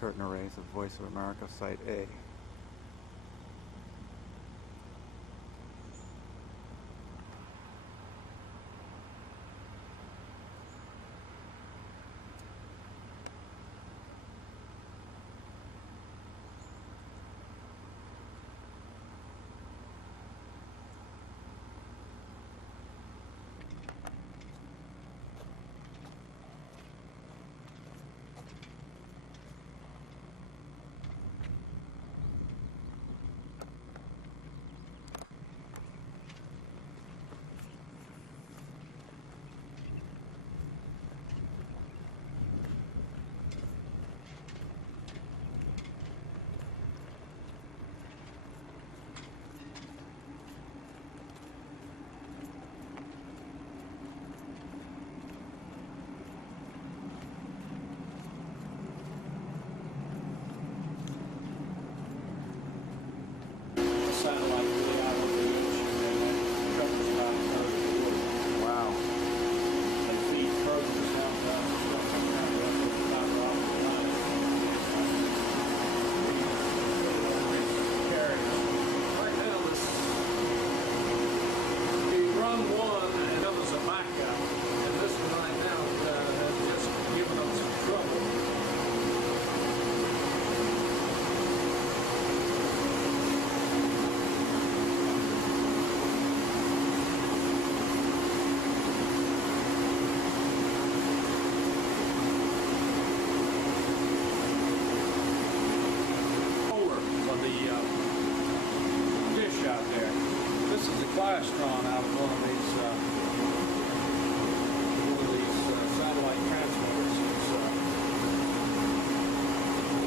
curtain arrays of Voice of America Site A. Clastron out of one of these satellite transmitters.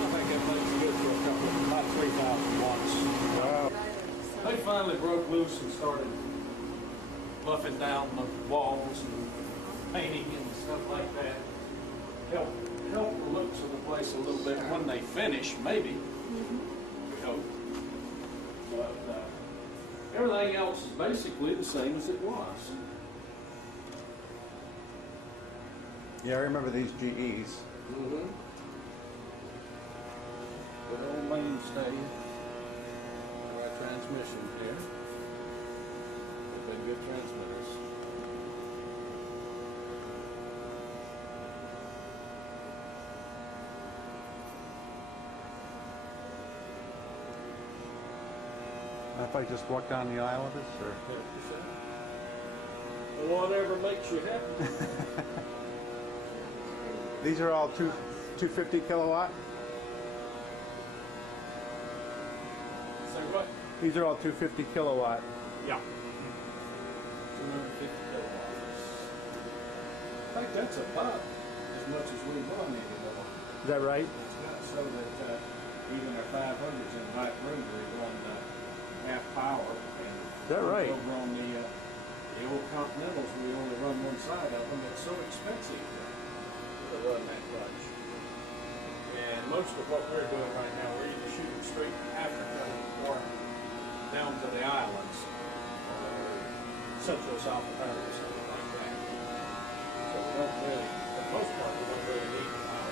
I think that thing's good for about 3,000 watts. Wow. They finally broke loose and started buffing down the walls and painting and stuff like that. Help the looks of the place a little bit when they finish, maybe. We hope. But everything else is basically the same as it was. Yeah, I remember these GEs. Good old mainstay. Our transmission here. They've been good transmitters. If I just walk down the aisle of this, or whatever makes you happy. These are all 250 kilowatt? Say what? These are all 250 kilowatt. Yeah. 250 kilowatts. I think that's about as much as we run anymore. Is that right? It's not so that even our 500s in Black Room, we run half power. And is that right? Over on the old Continentals, we only run one side of them. It's so expensive to run that much. And most of what we're doing right now, we're either shooting straight to Africa or down to the islands, Central South America, something like that. So we don't really, for the most part, we don't really need power.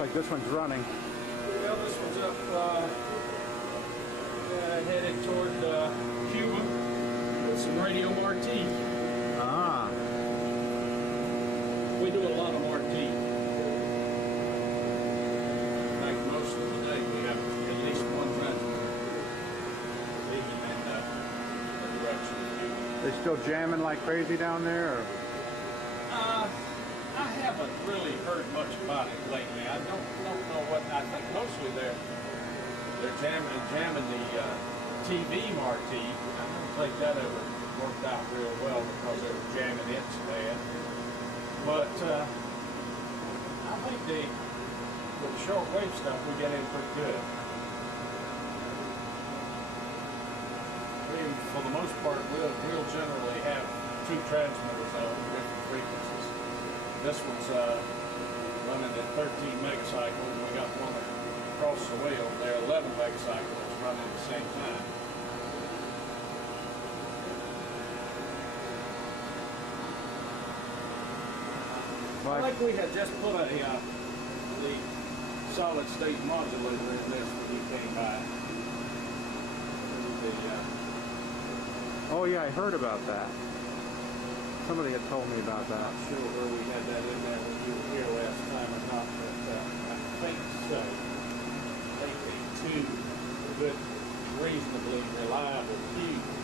Like this one's running. Well, this one's up headed toward Cuba with some Radio Marti. Ah. We do a lot of Marti. Like most of the day, we have at least one transmitter leaving in the direction of Cuba. They still jamming like crazy down there? Or? I haven't really heard much about it lately. I don't know what. I think mostly they're jamming the TV Marti. I don't think that ever worked out real well because they were jamming it so bad. But I think with the shortwave stuff we get in pretty good. For the most part, we'll generally have two transmitters on different frequencies. This one's running at 13 megacycles. We got one across the way over there, 11 megacycles, running at the same time. I think we had just put the solid state modulator in this when you came by. Oh yeah, I heard about that. Somebody had told me about that. Not sure where we had that in there when you were here last time or not, but I think so. I think a good, reasonably reliable fuse.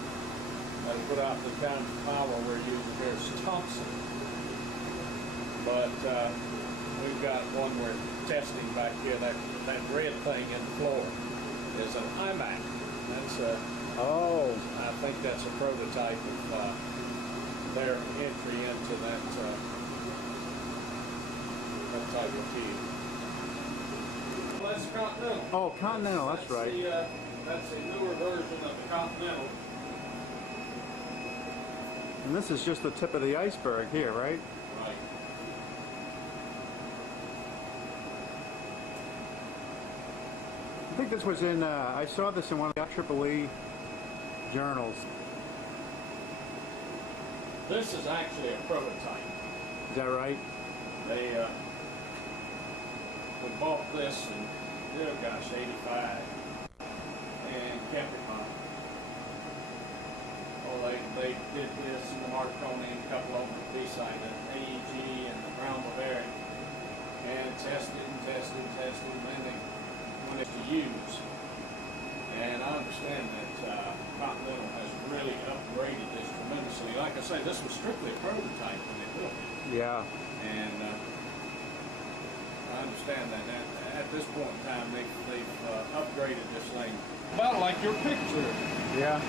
They put out the kind of power we're using here is Thompson. But we've got one we're testing back here. That red thing in the floor is an IMAC. That's I think that's a prototype of their entry into that type of fuse. Well, that's Continental. Oh, Continental, that's right. That's a newer version of the Continental. And this is just the tip of the iceberg here, right? Right. I think this was in, I saw this in one of the IEEE journals. This is actually a prototype. Is that right? They we bought this in, oh gosh, 85 and kept it on. Well, they did this in the Marconi and a couple of them at B-side, the AEG and the Brown Bavarian, and tested and tested and tested, and then they wanted to use. And I understand that Continental has really upgraded this tremendously. Like I say, this was strictly a prototype when they built it. Yeah. And I understand that at this point in time, they've upgraded this thing. About like your picture. Yeah.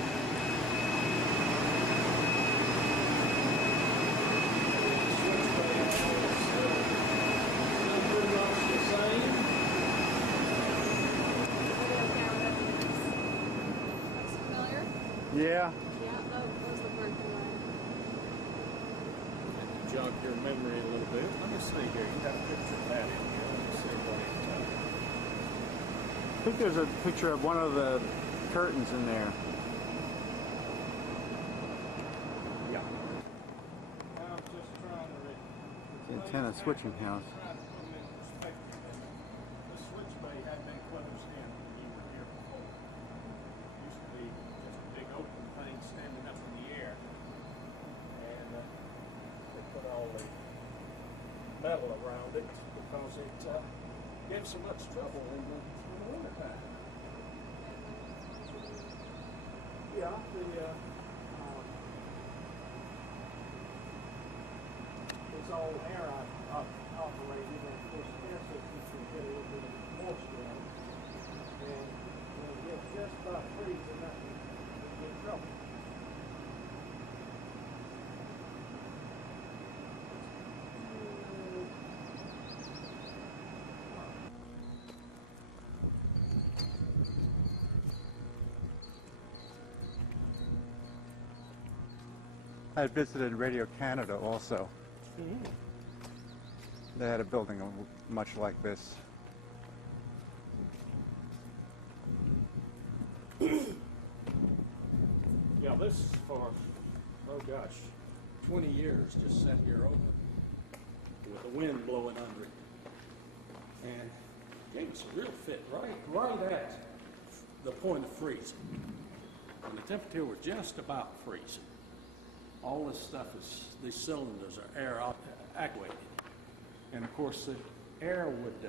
Yeah. Yeah, those look very familiar. Jog your memory a little bit. Let me see here. You got a picture of that in here. Let me see what I think there's a picture of one of the curtains in there. Yeah. I'm just trying to The antenna switching house. The switch bay had been closed in when you were here before. It used to be just a big open thing standing up in the air. And they put all the metal around it because it gave so much trouble in the wintertime. Yeah, it's all air operated, and of course the air systems can get a little bit of moisture in it. And when it gets just about freezing, that can get in trouble. I had visited Radio Canada also. Mm-hmm. They had a building much like this. Yeah, this is for, oh gosh, 20 years just sat here open with the wind blowing under it. And gave us a real fit right at the point of freezing. And the temperature was just about freezing. All this stuff is, these cylinders are air actuated. And of course the air would,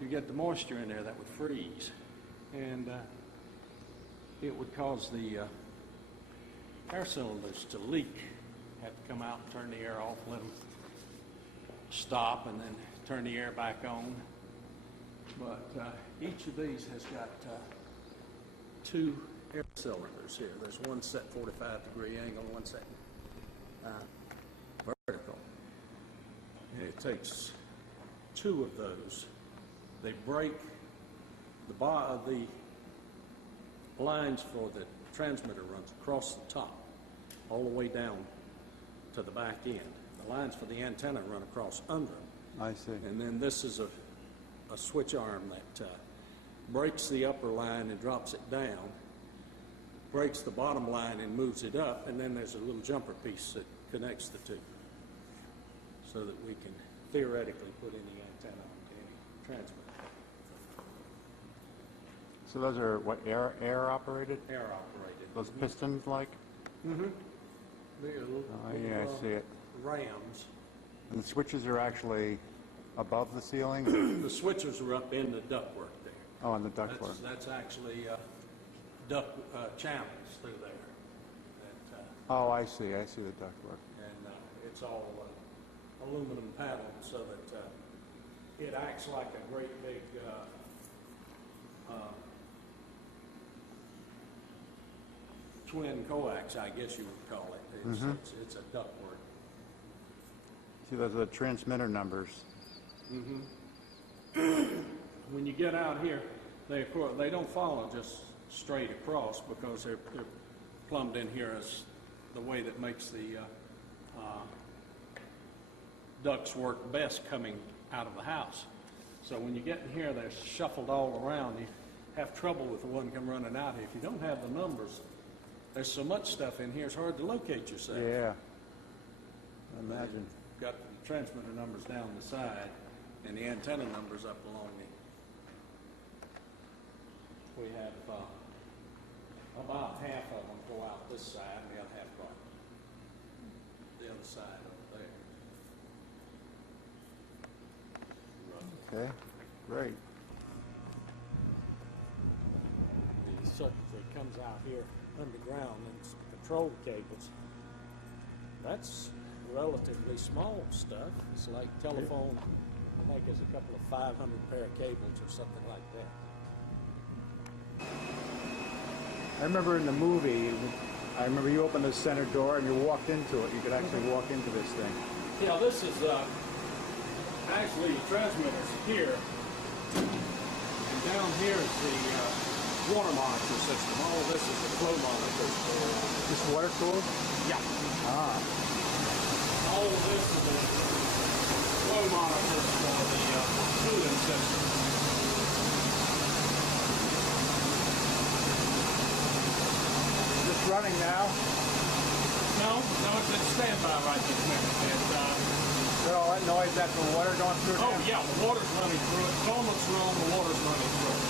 you get the moisture in there that would freeze. And it would cause the air cylinders to leak. Have to come out and turn the air off, let them stop, and then turn the air back on. But each of these has got two air cylinders here. There's one set 45-degree angle, one set vertical. And it takes two of those. They break the lines for the transmitter runs across the top, all the way down to the back end. The lines for the antenna run across under them. I see. And then this is a switch arm that breaks the upper line and drops it down, breaks the bottom line and moves it up, and then there's a little jumper piece that connects the two. so that we can theoretically put any antenna onto any transmitter. So those are what, air operated? Air operated. Those pistons like? They're little, Oh, yeah, I see it. rams. And the switches are actually above the ceiling? The switches are up in the ductwork there. Oh, on the ductwork. That's actually duct channels through there. That, Oh, I see the ductwork. and it's all aluminum paneled so that it acts like a great big twin coax, I guess you would call it. It's a ductwork. See, those are the transmitter numbers. When you get out here, they don't follow just straight across because they're plumbed in here as the way that makes the ducts work best coming out of the house. So when you get in here, they're shuffled all around. You have trouble with the one come running out here. If you don't have the numbers, there's so much stuff in here, it's hard to locate yourself. Yeah. I imagine. Got the transmitter numbers down the side and the antenna numbers up along the. We have about half of them go out this side and the other half go out the other side over there. Okay, great. The circuit that comes out here underground and it's control cables. That's relatively small stuff. It's like telephone, I think there's a couple of 500 pair of cables or something like that. I remember in the movie, I remember you opened the center door and you walked into it. You could actually walk into this thing. Yeah, this is actually the transmitters here. And down here is the water monitor system. All of this is the flow monitors. This water cooled? Yeah. Ah. All of this is the flow monitors for the cooling system. Is this running now? No, it's at standby right this minute. Is all that noise, that's the water going through Oh now? yeah, the water's running through it. It's almost wrong, the water's running through it.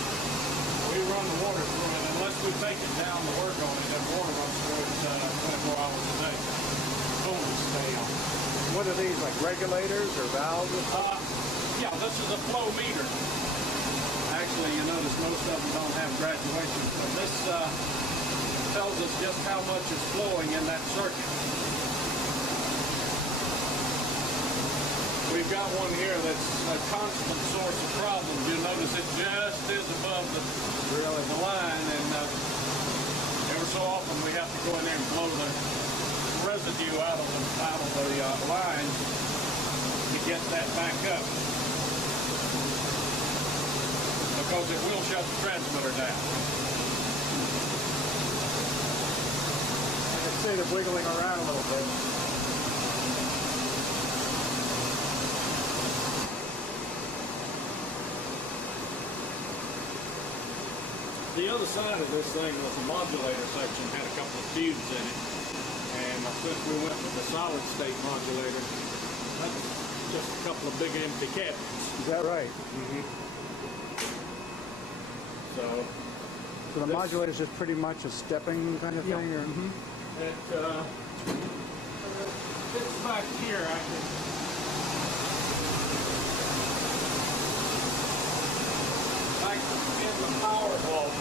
We run the water through it. Unless we take it down to work on it, then water runs through it 24 hours a day. Totally stay on. What are these, like regulators or valves or something? Yeah, this is a flow meter. Actually, you notice most of them don't have graduations, but this tells us just how much is flowing in that circuit. We've got one here that's a constant source of problems. You'll notice it just is above the line, and every so often we have to go in there and blow the residue out of the line to get that back up, because it will shut the transmitter down. I can see they're wiggling around a little bit. The other side of this thing was a modulator section, had a couple of tubes in it, and since we went with the solid state modulator, that's just a couple of big empty cabinets. Is that right? So So the modulator is just pretty much a stepping kind of thing? Or? it fits back here, I can. Back in the power vault.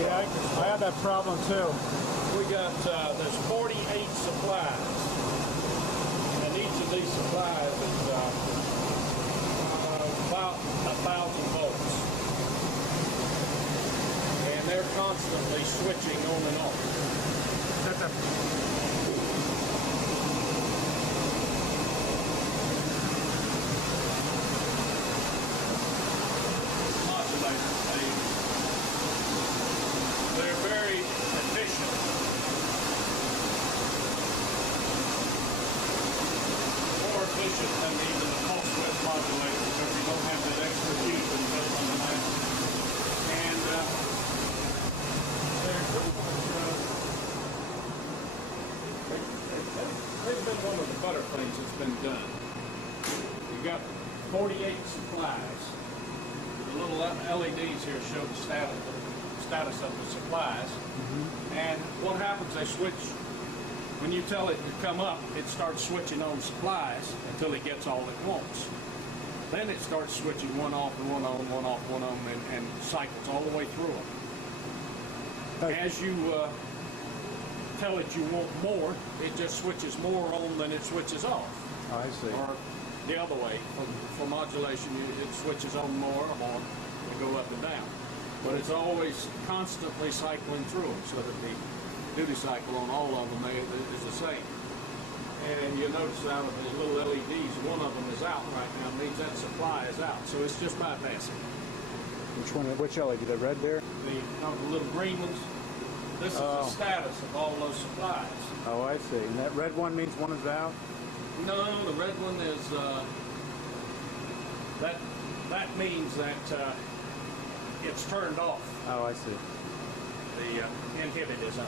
Yeah, I have that problem too. We got, there's 48 supplies, and each of these supplies is about 1,000 volts. And they're constantly switching on and off. Modulators, they're very efficient. More efficient than even the pulse width modulator, because you don't have that extra fuse and built on the line. And they're pretty much been one of the better things that's been done. You got 48 supplies. The little LEDs here show the status of the supplies. And what happens, they switch, when you tell it to come up, it starts switching on supplies until it gets all it wants. Then it starts switching one off and one on, one off, one on, and cycles all the way through them. As you tell it you want more, it just switches more on than it switches off. Oh, I see. Or the other way, for modulation, it switches on more or more, and go up and down. But it's always constantly cycling through them, so that the duty cycle on all of them is the same. And you notice out of the little LEDs, one of them is out right now, means that supply is out. So it's just bypassing. Which one? Which LED? The red there? The little green ones, this is the status of all those supplies. Oh, I see. And that red one means one is out? No, the red one is, that means that it's turned off. Oh, I see. The inhibit is on.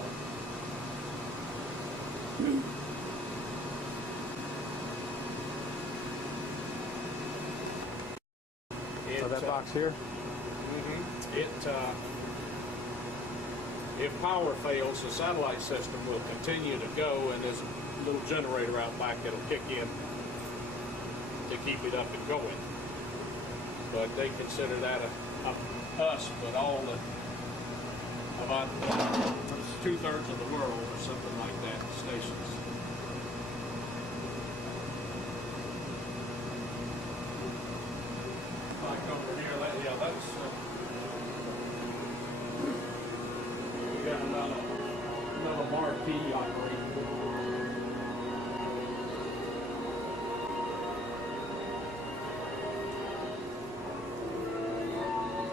So that box here? If power fails, the satellite system will continue to go, and there's a little generator out back that'll kick in to keep it up and going. But they consider that us, but all the about 2/3 of the world or something like that stations. Like over here, that's we got another marquee operating.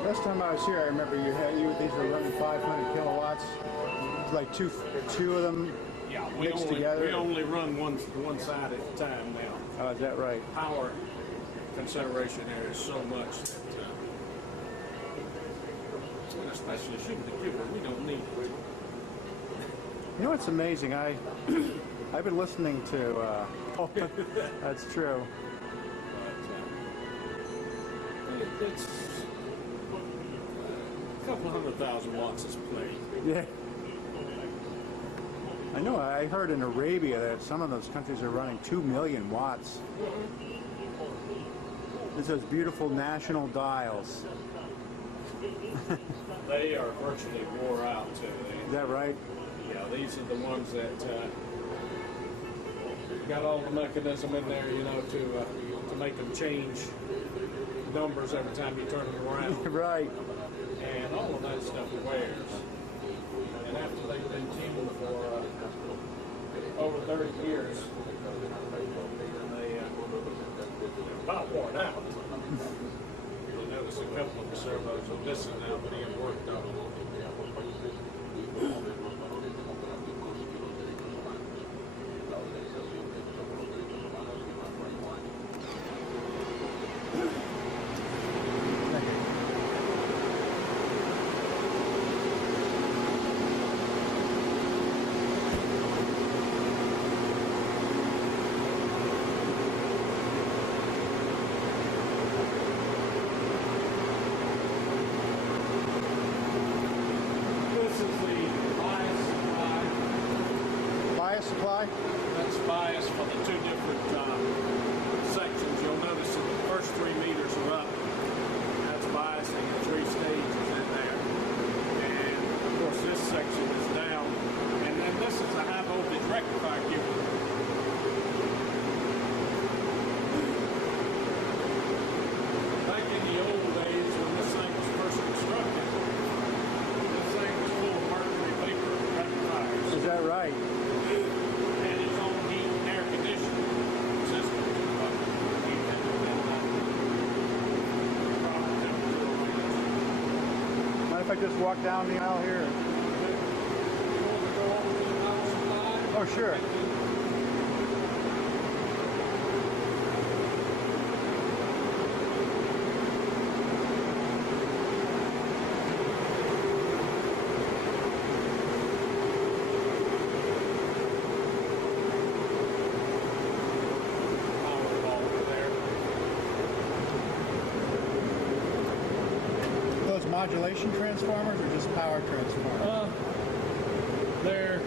Last time I was here, I remember these were running 500 kilowatts. It's like two of them mixed together. We only run one side at a time now. Oh, is that right? Power consideration there is so much that, especially shooting the Cuba, we don't need it. You know what's amazing? I've been listening to. That's true. It's a couple 100,000 watts is plenty. Yeah. I know. I heard in Arabia that some of those countries are running 2 million watts. There's those beautiful national dials. They are virtually wore out too. Is that right? Yeah, these are the ones that got all the mechanism in there, to make them change numbers every time you turn them around. Right. And all of that stuff wears. And after they've been tuned for over 30 years, they're about worn out. You'll notice a couple of the servos are missing now, being worked on. Supply? That's bias for the two different sections. You'll notice that the first 3 meters are up. That's biasing at 3 stages in there. And of course this section is down. And then this is a high voltage rectifier unit. Back in the old days when this thing was first constructed, this thing was full of mercury vapor rectifiers. Is that right? And its own heat and air conditioning system. Mind if I just walk down the aisle here? Oh, sure. modulation transformers or just power transformers? They're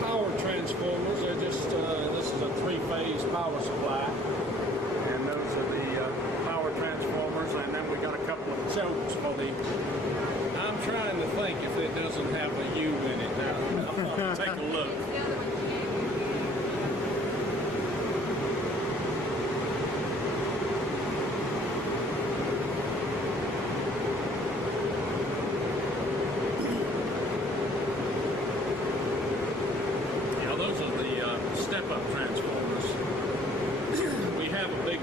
power transformers. They're just, this is a 3-phase power supply. And those are the power transformers. And then we got a couple of chokes for the, I'm trying to think if it doesn't have a U in it now. I'll take a look. The other one you gave me. Yeah, those are the step-up transformers. We have a big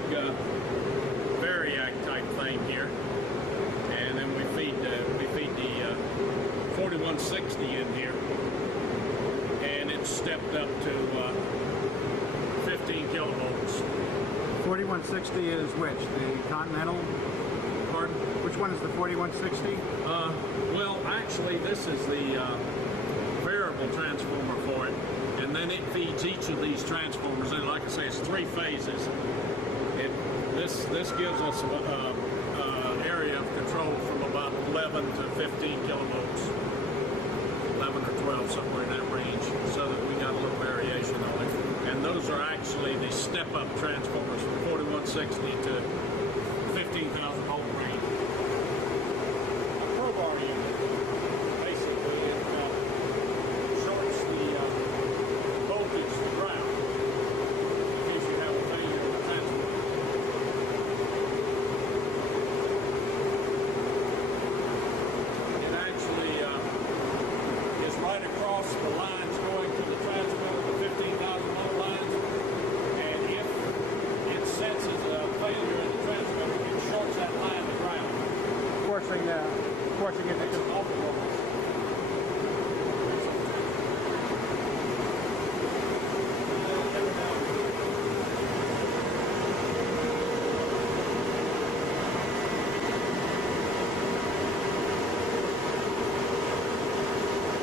variac type thing here, and then we feed the 4160 in here, and it's stepped up to 15 kilovolts. 4160 is which? The Continental? Pardon? Which one is the 4160? Well, actually, this is the variable transformer for it, and then it feeds each of these transformers. And like I say, it's 3 phases. This gives us an area of control from about 11 to 15 kilovolts, 11 or 12, somewhere in that range, so that we got a little variation on it. And those are actually the step-up transformers from 4160 to 15,000 volt range. A crowbar unit, basically, it shorts the voltage to ground in case you have a failure in the transformer. It actually is right across the lines going to the transmitter, the 15,000 volt lines, and if it senses a failure in the transmitter, it shorts that line to ground. Forcing it It's to an awful lot.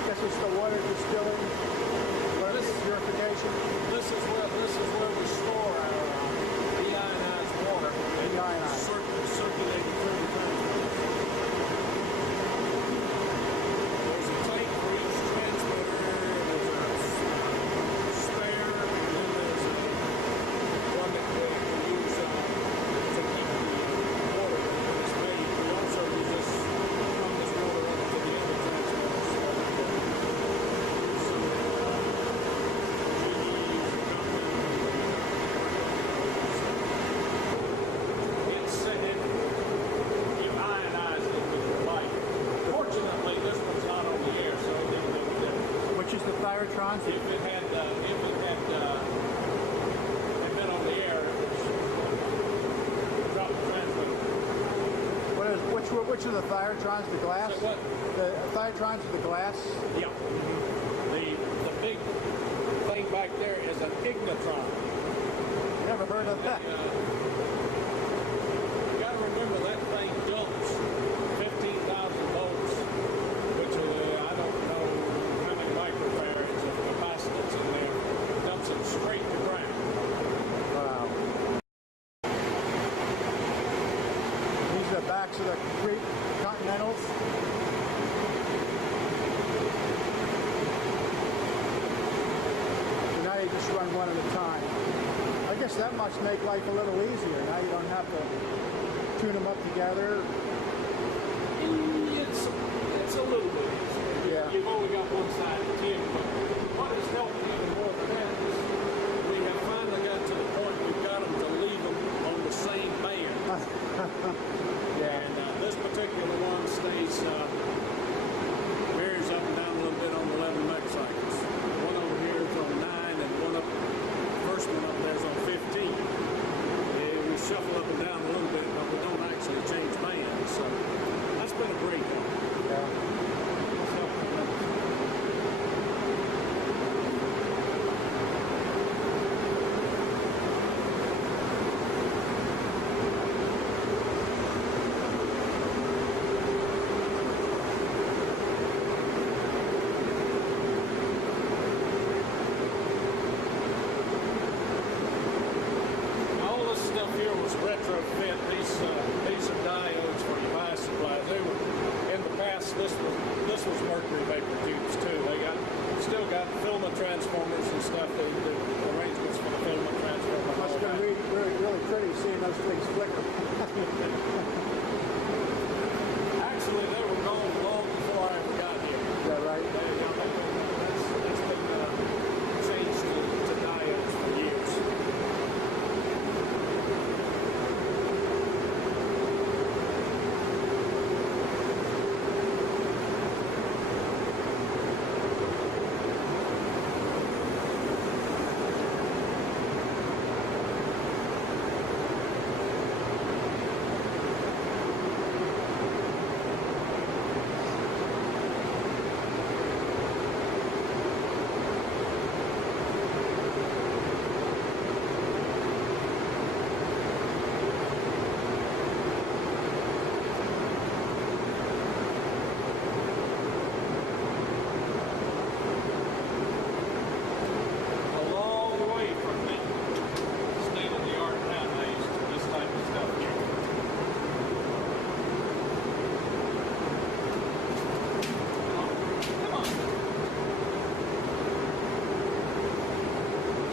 This is the water distilling, water purification. This is where we store our deionized water. Deionized. Circulating through the transmitter. There's a tank for each transmitter. There's a spare, and then there's one that we use to keep the water when it's made. We also use this run this water up to the other transmitters. You ionize it with the light. Fortunately, this one's not on the air, so it didn't make a difference. Which is the Thyrotrons? If it had been on the air, it would drop the transmitter. Which are the Thyrotrons? The glass? So what? The Thyrotrons are the glass? Yeah. The big thing back there is an ignitron. Never heard of that. You got to remember that thing dumps 15,000 volts, which I don't know how many microfarads of capacitance in there. Dumps it straight to ground. Wow. These are the backs of the three Continentals. So now you just run one at a time. I guess that must make life a little easier. Now you don't have to tune them up together. It's a little bit easier. Yeah. You've only got one side of 10, but what has helped even more than that is we have finally got to the point we've got them to leave them on the same band. Yeah. And this particular one stays, varies up and down a little bit on 11 megacycles. One over here is on 9, and one up, first one up there is on 15. And we shuffle up and down a little bit, but we don't actually change bands. So that's been a great one. Yeah. So,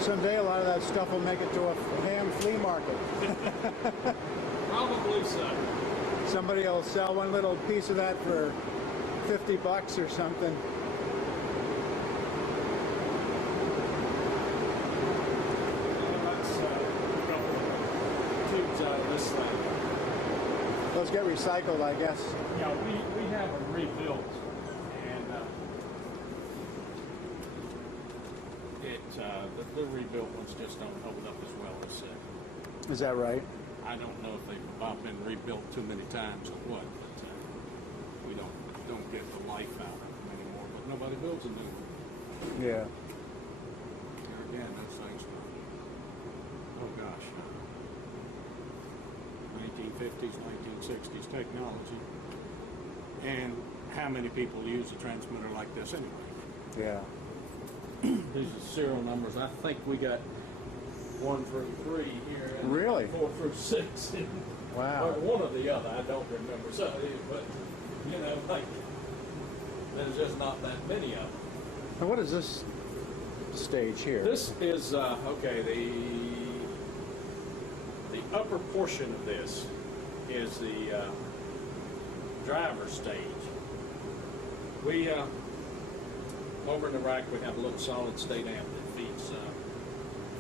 Someday a lot of that stuff will make it to a ham flea market. Probably so. Somebody will sell one little piece of that for $50 or something. That's a couple of tubes out of this thing. Those get recycled, I guess. Yeah, we have them rebuilt, and the rebuilt ones just don't hold up as well as Is that right? I don't know if they've been rebuilt too many times or what, but we don't get the life out of them anymore. But nobody builds a new one. Yeah. Here again, those things were, oh gosh, 1950s, 1960s technology. And how many people use a transmitter like this anyway? Yeah. These are serial numbers. I think we got 1 through 3 here. And Really? 4 through 6. Wow. Or one or the other. I don't remember. So, but you know, like there's just not that many of them. And what is this stage here? This is okay. The upper portion of this is the driver stage. We over in the rack we have a little solid state amp that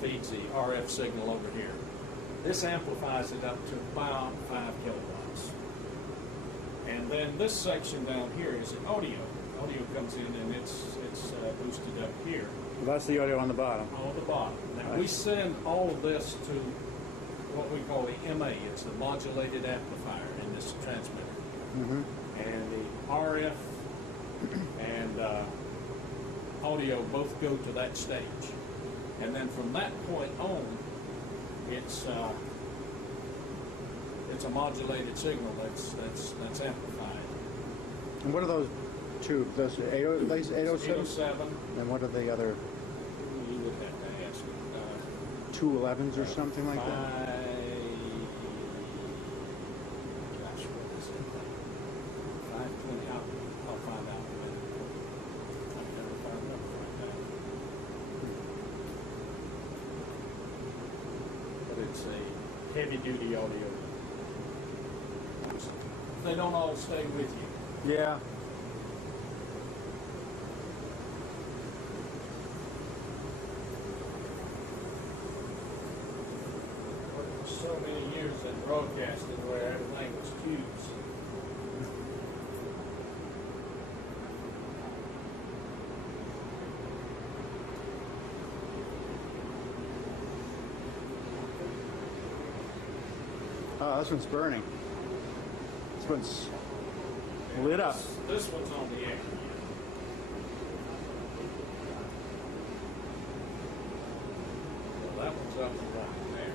feeds the RF signal over here. This amplifies it up to about 5 kilowatts. And then this section down here is an audio. Audio comes in and it's boosted up here Well, that's the audio on the bottom. on the bottom. Now we send all of this to what we call the MA. It's the modulated amplifier in this transmitter. Mm-hmm. And the RF and audio both go to that stage. And then from that point on, it's a modulated signal that's amplified. And what are those tubes? Those 807? 807. And what are the other You would have to ask. 211s or something like that? Gosh, what is it? 520. I'll find out. I've never found out like that. But it's a heavy-duty audio. They don't all stay with you. Yeah. So many years in broadcasting where everything was tubes. Oh, this one's burning. This one's lit up. This one's on the air. Well, that one's up and running there.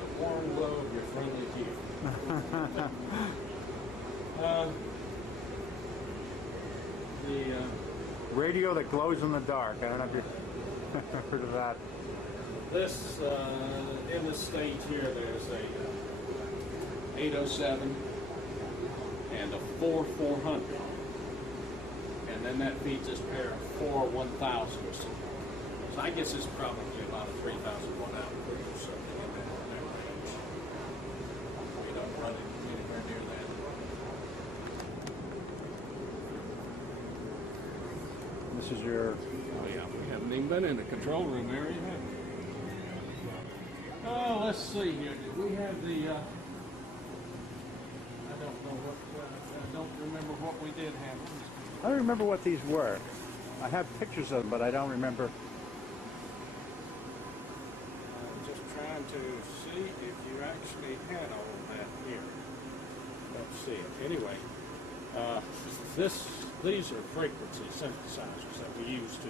The warm glow of your friendly teeth. Radio that glows in the dark. I don't know if you've heard of that. This in this stage here, there's a 807 and a 4400, and then that feeds this pair of 4 1000s. So I guess it's probably about a 3000 watt output or something in that range. We don't run it anywhere near that. This is your... Oh yeah, we haven't even been in the control room area, have we? Oh, let's see here. Did we have the? I don't know what. I don't remember what we did have. I don't remember what these were. I have pictures of them, but I don't remember. I'm just trying to see if you actually had all of that here. Don't see it. Anyway, these are frequency synthesizers that we use to.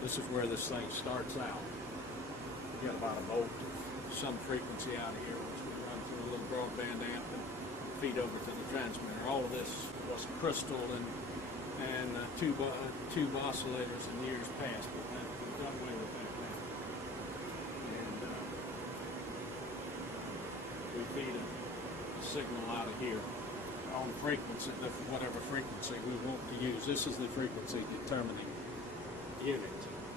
This is where this thing starts out. We got about a volt of some frequency out here, which we run through a little broadband amp and feed over to the transmitter. All of this was crystal and tube oscillators in years past, but we've done away with that now. And we feed a signal out of here on frequency, whatever frequency we want to use. This is the frequency determining unit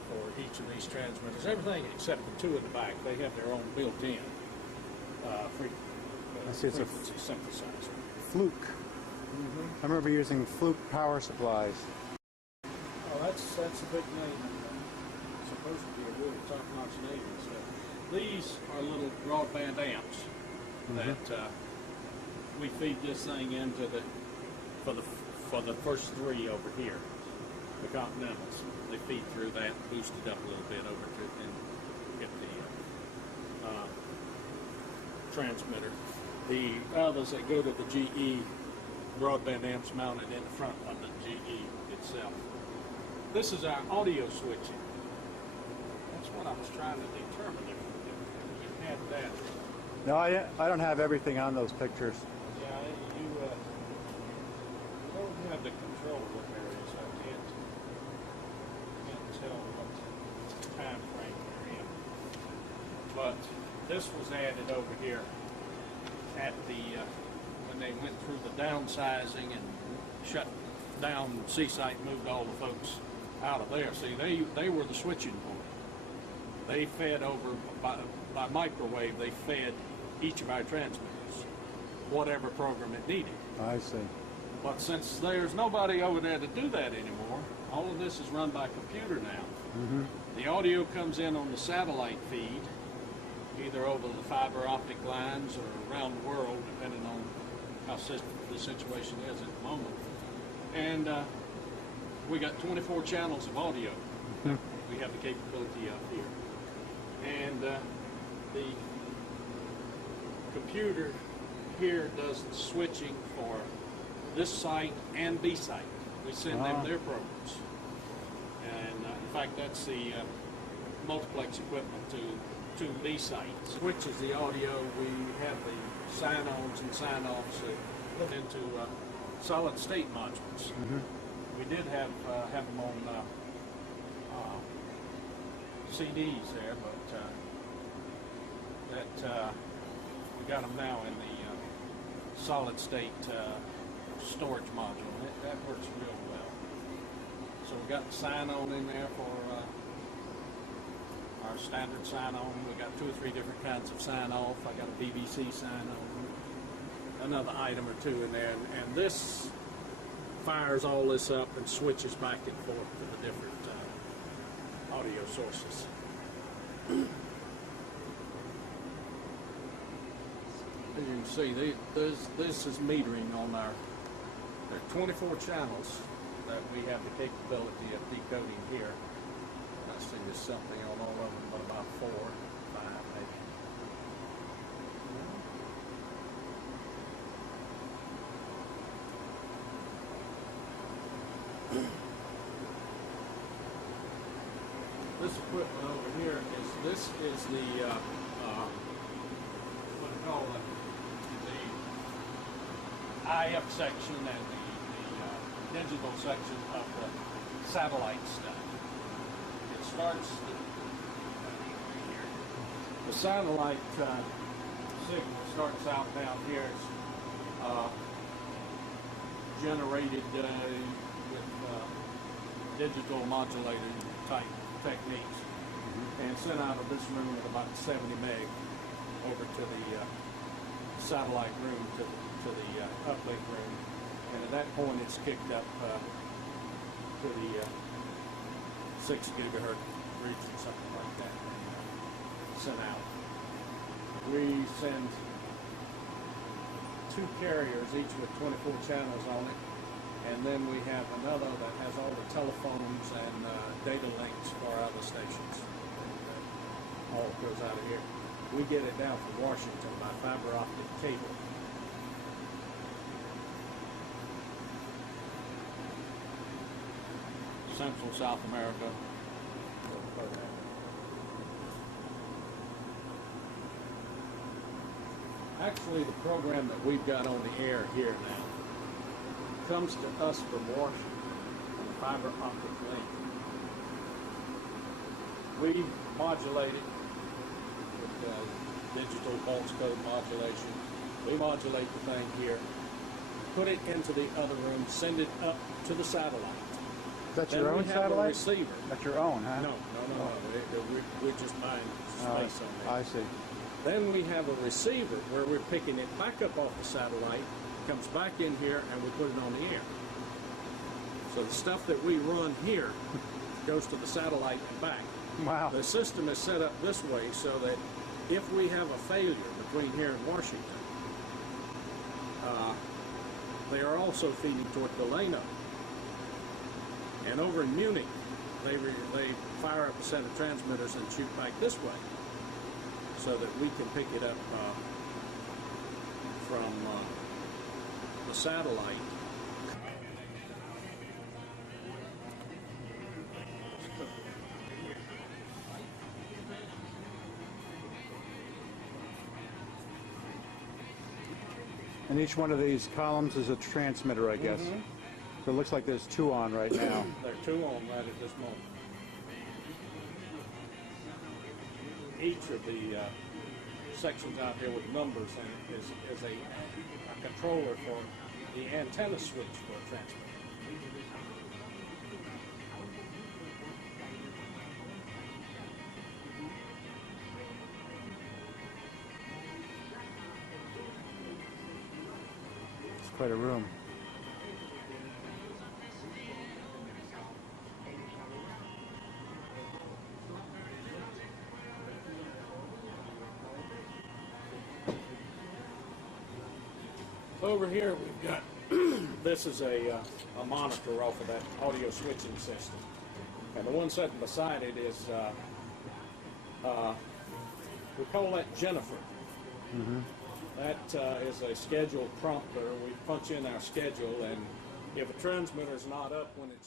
for each of these transmitters. Everything except the two in the back, they have their own built-in I see it's a frequency synthesizer. Fluke. I remember using Fluke power supplies. Oh, that's a big name. It's supposed to be a really top-notch name and stuff. These are little broadband amps that we feed this thing into for the first three over here, the Continentals. They feed through that, boost it up a little bit over to and get the transmitter. The others that go to the GE broadband amps mounted in the front of the GE itself. This is our audio switching. That's what I was trying to determine if we had that. No, I don't have everything on those pictures. Yeah, you don't have the control of areas. I can't tell what time frame they're in. But this was added over here at the when they went through the downsizing and shut down Seasite, moved all the folks out of there. See, they were the switching point. They fed over by microwave. They fed each of our transmitters whatever program it needed. I see. But since there's nobody over there to do that anymore, all of this is run by computer now. The audio comes in on the satellite feed, either over the fiber optic lines or around the world, depending on how the situation is at the moment. And we got 24 channels of audio. We have the capability of here. And the computer here does the switching for this site and B site. We send them their programs. And in fact, that's the multiplex equipment to B sites. Switches the audio. We have the sign-ons and sign-offs put into solid state modules. We did have them on CDs there, but we got them now in the solid state storage module. That works real well. So we got the sign-on in there for our standard sign-on. We got 2 or 3 different kinds of sign-off. I got a BBC sign-on, another item or two in there, and this fires all this up and switches back and forth to the different audio sources. As you can see, this is metering on there are 24 channels that we have the capability of decoding here. I see there's something on all of them, but about 4, 5 maybe. This equipment over here this is the what do you call it? The IF section and the digital section of the satellite stuff. It starts the satellite signal starts out down here. It's generated with digital modulator type techniques and sent out of this room at about 70 meg over to the satellite room to the uplink room, and at that point it's kicked up to the 6 gigahertz region, something like that, and sent out. We send 2 carriers, each with 24 channels on it, and then we have another that has all the telephones and data links for our other stations. All goes out of here. We get it down from Washington by fiber optic cable. Central South America. Actually, the program that we've got on the air here now comes to us from Washington on a fiber optic link. We modulate it with digital pulse code modulation. We modulate the thing here, put it into the other room, send it up to the satellite. That's Then your we own have satellite? a receiver. That's your own, huh? No. We're just buying space on that. I see. Then we have a receiver where we're picking it back up off the satellite, comes back in here, and we put it on the air. So the stuff that we run here goes to the satellite and back. Wow. The system is set up this way so that if we have a failure between here and Washington, they are also feeding toward Delano. And over in Munich, they fire up a set of transmitters and shoot back this way so that we can pick it up from the satellite. And each one of these columns is a transmitter, I guess. So it looks like there's two on right now. There are two on right at this moment. Each of the sections out here with numbers and is a controller for the antenna switch for a transmitter. It's quite a room. Over here we've got, this is a monitor off of that audio switching system. And the one sitting beside it is, we call that Jennifer. That is a scheduled prompter. We punch in our schedule, and if a transmitter's not up when it's